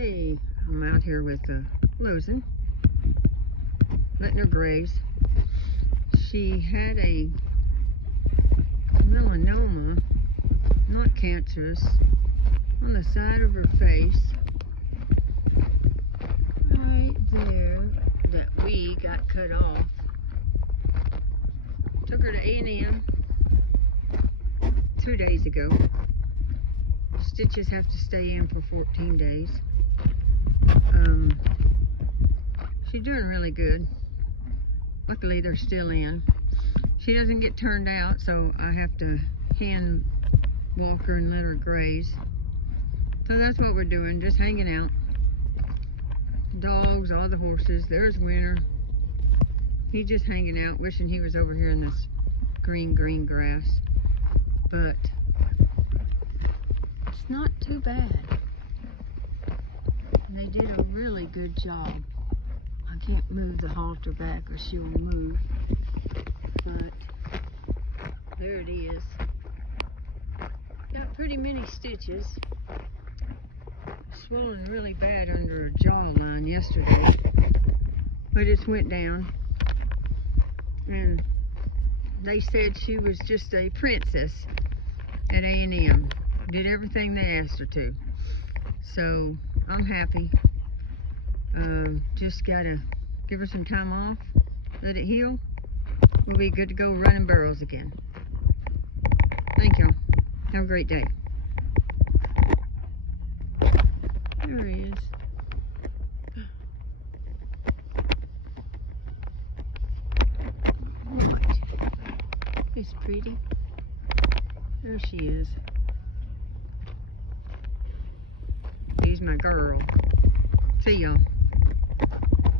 Hey, I'm out here with Lozen, letting her graze. She had a melanoma, not cancerous, on the side of her face, right there, that we got cut off. Took her to A&M 2 days ago. Stitches have to stay in for 14 days. She's doing really good. Luckily they're still in. She doesn't get turned out, so I have to hand walk her and let her graze. So that's what we're doing, just hanging out. Dogs, all the horses. There's Winter. He's just hanging out, wishing he was over here in this green grass. But it's not too bad. They did a really good job. I can't move the halter back or she'll move, but there it is. Got pretty many stitches. Swollen really bad under her jawline yesterday, but it's went down. And they said she was just a princess at A&M. Did everything they asked her to. So I'm happy. Just gotta give her some time off, let it heal. We'll be good to go running barrels again. Thank y'all. Have a great day. There he is. What? He's pretty. There she is. She's my girl. See y'all.